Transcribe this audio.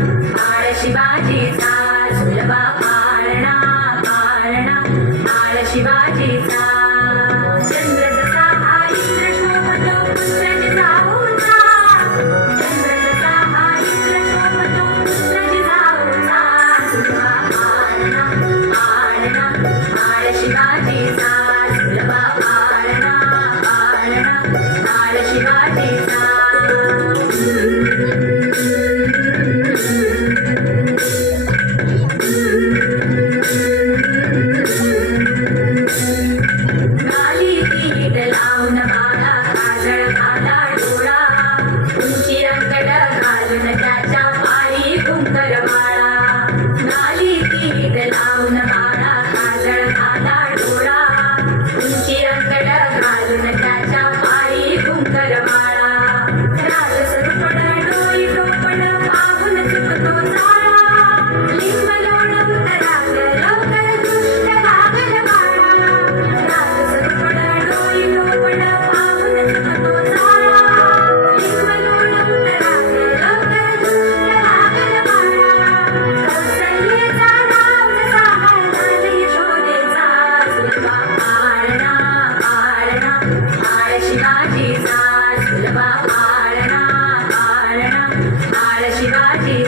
बाळ शिवाजीचा सुलभा पाळणा पाळणा बाळ शिवाजीचा चंद्र जसा हा इंद्र शोभतो पुत्रजी जाऊचा चंद्र जसा हा इंद्र शोभतो पुत्रजी जाऊचा सुलभा पाळणा पाळणा बाळ शिवाजीचा सुलभा पाळणा पाळणा बाळ शिवाजीचा शिवाजीचा सुलभा पाळणा पाळणा बाळ शिवाजी